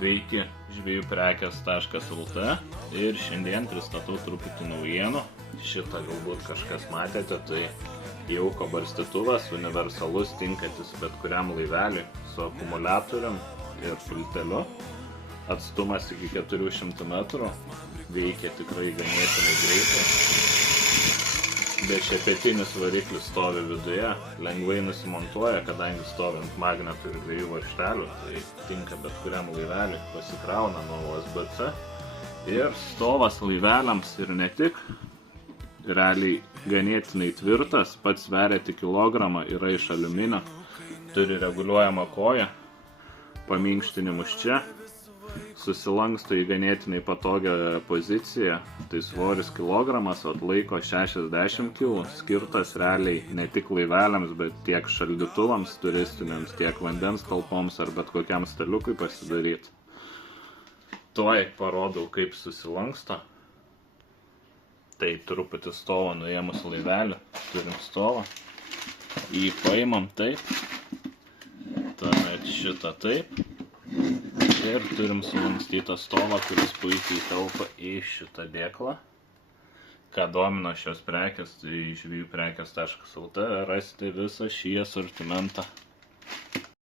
Sveiki, žvejuprekės.lt ir šiandien pristatau truputį naujienų. Šitą galbūt kažkas matėte, tai jauko barstytuvas, universalus, tinkantis bet kuriam laiveliui su akumuliatorium ir pulteliu. Atstumas iki 400 metrų, veikia tikrai ganėtinai greitai. Bešepetinis variklis stovi viduje, lengvai nusimontuoja, kadangi stovi ant magnetų ir 2 varžtelių, tai tinka bet kuriam laiveliui, pasikrauna nuo USB-C. Ir stovas laiveliams ir ne tik, realiai ganėtinai tvirtas, pats sveria tik kilogramą, yra iš aliuminio, turi reguliuojamą koją, paminkštinimus čia, susilanksto į ganėtinai patogią poziciją, tai svoris kilogramas, atlaiko 60 kg, skirtas realiai ne tik laiveliams, bet tiek šaldytuvams turistiniams, tiek vandens talpoms ar bet kokiam staliukui pasidaryti. Tuoj parodau, kaip susilanksto. Tai truputį stovą nuėmus laivelį, turim stovą, jį paimam taip, tuomet šitą taip. Ir turim sulankstytą stovą, kuris puikiai telpa į šitą dėklą. Ką domina šios prekės, tai žvejuprekės.lt rasite visą šį asortimentą.